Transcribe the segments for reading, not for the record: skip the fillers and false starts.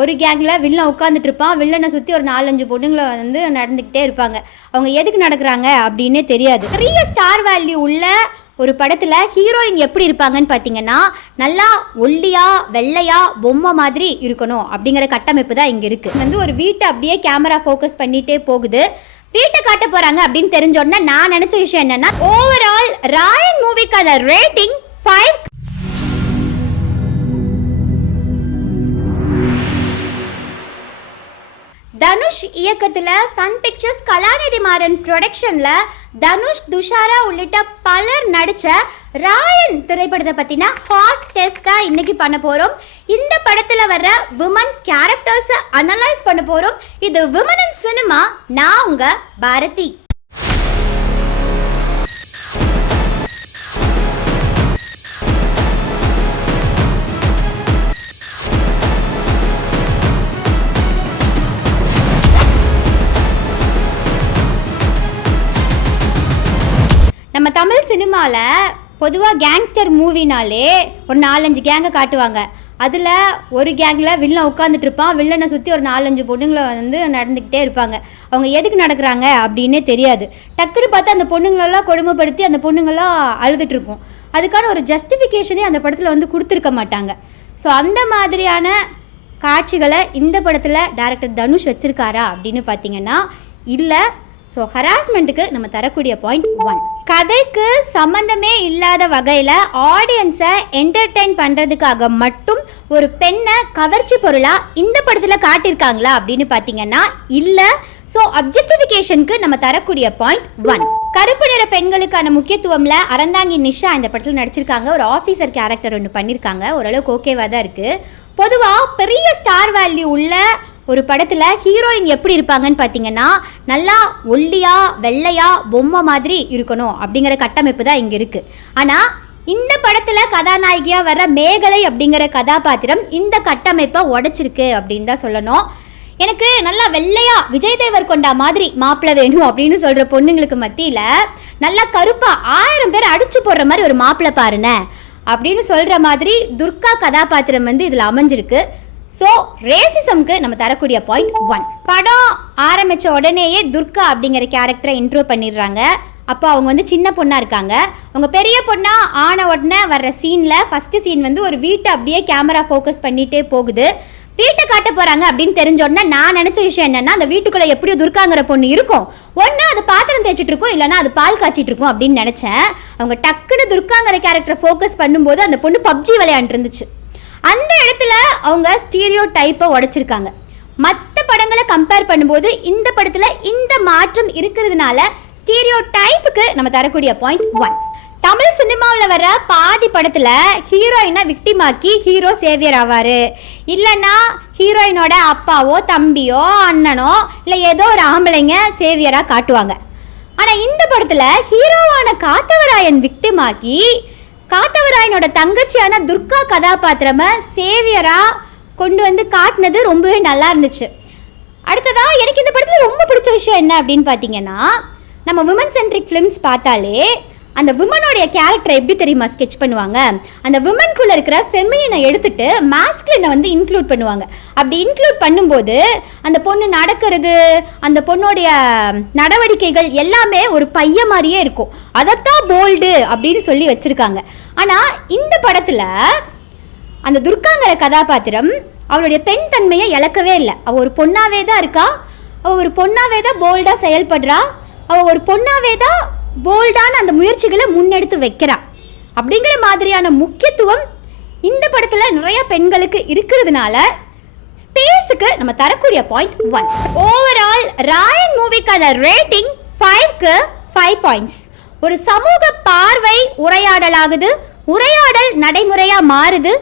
ஒரு கேங்கில் வில்லன் உட்காந்துட்டு இருப்பான். வில்லனை சுற்றி ஒரு 4-5 பொண்ணுங்களை வந்து நடந்துக்கிட்டே இருப்பாங்க. அவங்க எதுக்கு நடக்கிறாங்க அப்படின்னே தெரியாது. நிறைய ஸ்டார் வேல்யூ உள்ள ஒரு படத்தில் ஹீரோயின் எப்படி இருப்பாங்கன்னு பார்த்தீங்கன்னா, நல்லா ஒல்லியாக வெள்ளையாக பொம்மை மாதிரி இருக்கணும் அப்படிங்கிற கட்டமைப்பு தான் இங்கே இருக்குது. வந்து ஒரு வீட்டை அப்படியே கேமரா ஃபோக்கஸ் பண்ணிகிட்டே போகுது. வீட்டை காட்ட போகிறாங்க அப்படின்னு தெரிஞ்சோடனே நான் நினச்ச விஷயம் என்னென்னா, ஓவரால் ராயன் மூவிக்கான ரேட்டிங் 5. தனுஷ் இயக்கத்தில் சன் பிக்சர்ஸ் கலாநிதி மாறன் ப்ரொடக்ஷனில் தனுஷ், துஷாரா உள்ளிட்ட பலர் நடித்த ராயன் திரைப்படத்தை பற்றினா ஃபாஸ்ட் டெஸ்ட்டாக இன்னைக்கு பண்ண போகிறோம். இந்த படத்தில் வர்ற விமன் கேரக்டர்ஸை அனலைஸ் பண்ண போகிறோம். இது விமன் இன் சினிமா. நான் உங்கள் பாரதி. நம்ம தமிழ் சினிமாவில் பொதுவாக கேங்ஸ்டர் மூவினாலே ஒரு 4-5 கேங்கை காட்டுவாங்க. அதில் ஒரு கேங்கில் வில்லன் உட்காந்துட்டு இருப்பான். வில்லனை சுற்றி ஒரு 4-5 பொண்ணுங்களை வந்து நடந்துக்கிட்டே இருப்பாங்க. அவங்க எதுக்கு நடக்கிறாங்க அப்படின்னே தெரியாது. டக்குன்னு பார்த்தா அந்த பொண்ணுங்களெல்லாம் கொடுமைப்படுத்தி அந்த பொண்ணுங்களாம் அழுதுட்டுருக்கும். அதுக்கான ஒரு ஜஸ்டிஃபிகேஷனே அந்த படத்தில் வந்து கொடுத்துருக்க மாட்டாங்க. ஸோ அந்த மாதிரியான காட்சிகளை இந்த படத்தில் டைரக்டர் தனுஷ் வச்சுருக்காரா அப்படின்னு பார்த்தீங்கன்னா இல்லை. ஸோ ஹராஸ்மெண்ட்டுக்கு நம்ம தரக்கூடிய பாயிண்ட் 1. கதைக்கு சம்மந்தமே இல்லாத வகையில் ஆடியன்ஸை என்டர்டெயின் பண்ணுறதுக்காக மட்டும் ஒரு பெண்ணை கவர்ச்சி பொருளாக இந்த படத்தில் காட்டியிருக்காங்களா அப்படின்னு பார்த்தீங்கன்னா இல்லை. ஸோ அப்ஜெக்டிஃபிகேஷனுக்கு நம்ம தரக்கூடிய பாயிண்ட் 1. கருப்பு நிற பெண்களுக்கான முக்கியத்துவமில் அறந்தாங்கி நிஷா இந்த படத்தில் நடிச்சிருக்காங்க. ஒரு ஆஃபீஸர் கேரக்டர் ஒன்று பண்ணியிருக்காங்க. ஓரளவுக்கு ஓகேவாக தான் இருக்குது. பொதுவாக பெரிய ஸ்டார் வேல்யூ உள்ள ஒரு படத்தில் ஹீரோயின் எப்படி இருப்பாங்கன்னு பார்த்தீங்கன்னா, நல்லா ஒல்லியாக வெள்ளையாக பொம்மை மாதிரி இருக்கணும் அப்படிங்கிற கட்டமைப்பு தான் இங்கே இருக்குது. ஆனால் இந்த படத்தில் கதாநாயகியாக வர மேகலை அப்படிங்கிற கதாபாத்திரம் இந்த கட்டமைப்பை உடைச்சிருக்கு அப்படின்னு தான் சொல்லணும். எனக்கு நல்லா வெள்ளையாக விஜய் தேவர்கொண்டா மாதிரி மாப்பிள்ளை வேணும் அப்படின்னு சொல்கிற பொண்ணுங்களுக்கு மத்தியில் நல்லா கருப்பாக 1000 பேர் அடிச்சு போடுற மாதிரி ஒரு மாப்பிள்ளை பாருன அப்படின்னு சொல்கிற மாதிரி துர்கா கதாபாத்திரம் வந்து இதில் அமைஞ்சிருக்கு. ஸோ ரேசிசம்க்கு நம்ம தரக்கூடிய பாயிண்ட் 1. படம் ஆரம்பித்த உடனேயே துர்கா அப்படிங்கிற கேரக்டரை இன்ட்ரோ பண்ணிடுறாங்க. அப்போ அவங்க வந்து சின்ன பொண்ணாக இருக்காங்க. அவங்க பெரிய பொண்ணாக ஆன உடனே வர்ற சீனில் ஃபஸ்ட்டு சீன் வந்து ஒரு வீட்டை அப்படியே கேமரா ஃபோக்கஸ் பண்ணிகிட்டே போகுது. வீட்டை காட்ட போகிறாங்க அப்படின்னு தெரிஞ்ச உடனே நான் நினச்ச விஷயம் என்னென்னா, அந்த வீட்டுக்குள்ளே எப்படியோ துர்காங்கிற பொண்ணு இருக்கும். ஒன்று அது பாத்திரம் தேய்ச்சிட்டு இருக்கும், இல்லைனா அது பால் காய்ச்சிட்டு இருக்கும் அப்படின்னு நினச்சேன். அவங்க டக்குன்னு துர்காங்கிற கேரக்டரை ஃபோக்கஸ் பண்ணும்போது அந்த பொண்ணு பப்ஜி விளையாண்டு இருந்துச்சு. அந்த இடத்துல அவங்க ஸ்டீரியோ டைப்பை உடைச்சிருக்காங்க. மற்ற படங்களை கம்பேர் பண்ணும்போது இந்த படத்தில் இந்த மாற்றம் இருக்கிறதுனால ஸ்டீரியோ டைப்புக்கு நம்ம தரக்கூடிய பாயிண்ட் 1. தமிழ் சினிமாவில் வர பாதி படத்தில் ஹீரோயினை விக்டிமாக்கி ஹீரோ சேவியர் ஆவார். இல்லைன்னா ஹீரோயினோட அப்பாவோ தம்பியோ அண்ணனோ இல்லை ஏதோ ஒரு ஆம்பளைங்க சேவியராக காட்டுவாங்க. ஆனால் இந்த படத்தில் ஹீரோவான காத்தவராயன் விக்டிமாக்கி காத்தவராயனோட தங்கச்சியான துர்கா கதாபாத்திரமை சேவியராக கொண்டு வந்து காட்டினது ரொம்பவே நல்லா இருந்துச்சு. அடுத்ததாக எனக்கு இந்த படத்தில் ரொம்ப பிடிச்ச விஷயம் என்ன அப்படின்னு பார்த்தீங்கன்னா, நம்ம விமன் சென்ட்ரிக் ஃபிலிம்ஸ் பார்த்தாலே அந்த விமனோடைய கேரக்டரை எப்படி தெரியுமா ஸ்கெட்ச் பண்ணுவாங்க, அந்த விமனுக்குள்ளே இருக்கிற ஃபெமினினை எடுத்துகிட்டு மாஸ்குலினை வந்து இன்க்ளூட் பண்ணுவாங்க. அப்படி இன்க்ளூட் பண்ணும்போது அந்த பொண்ணு நடக்கிறது, அந்த பொண்ணுடைய நடவடிக்கைகள் எல்லாமே ஒரு பையன் மாதிரியே இருக்கும். அதைத்தான் போல்டு அப்படின்னு சொல்லி வச்சுருக்காங்க. ஆனால் இந்த படத்தில் அந்த துர்காங்கிற கதாபாத்திரம் அவளுடைய பெண் தன்மையை இழக்கவே இல்லை. அவள் ஒரு பொண்ணாவே தான் இருக்கா. அவள் ஒரு பொண்ணாவே தான் போல்டாக செயல்படுறா. அவள் ஒரு பொண்ணாவே தான் போல்டான அந்த முயற்சிகளை முன்னெடுத்து வைக்கிறா. அப்படிங்கிற மாதிரியான முக்கியத்துவம் இந்த படத்தில் நிறைய பெண்களுக்கு இருக்கிறதுனால ஸ்பேஸுக்கு நம்ம தரக்கூடிய பாயிண்ட் 1. ஓவரால் ராயன் மூவிக்கான ரேட்டிங் 5க்கு 5 பாயிண்ட்ஸ். ஒரு சமூக பார்வை உரையாடலாகுது. உரையாடல் நடைமுறையாக மாறுது.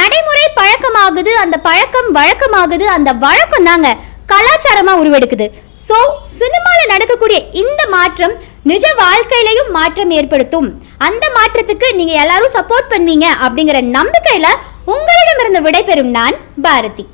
நடைமுறை பழக்கமாகுது. அந்த பழக்கம் வழக்கமாகுது. அந்த வழக்கம் தாங்க கலாச்சாரமாக உருவெடுக்குது. ஸோ சினிமாவில் நடக்கக்கூடிய இந்த மாற்றம் நிஜ வாழ்க்கையிலையும் மாற்றம் ஏற்படுத்தும். அந்த மாற்றத்துக்கு நீங்கள் எல்லாரும் சப்போர்ட் பண்ணுவீங்க அப்படிங்கிற நம்பிக்கையில் உங்களிடமிருந்து விடைபெறும் நான் பாரதி.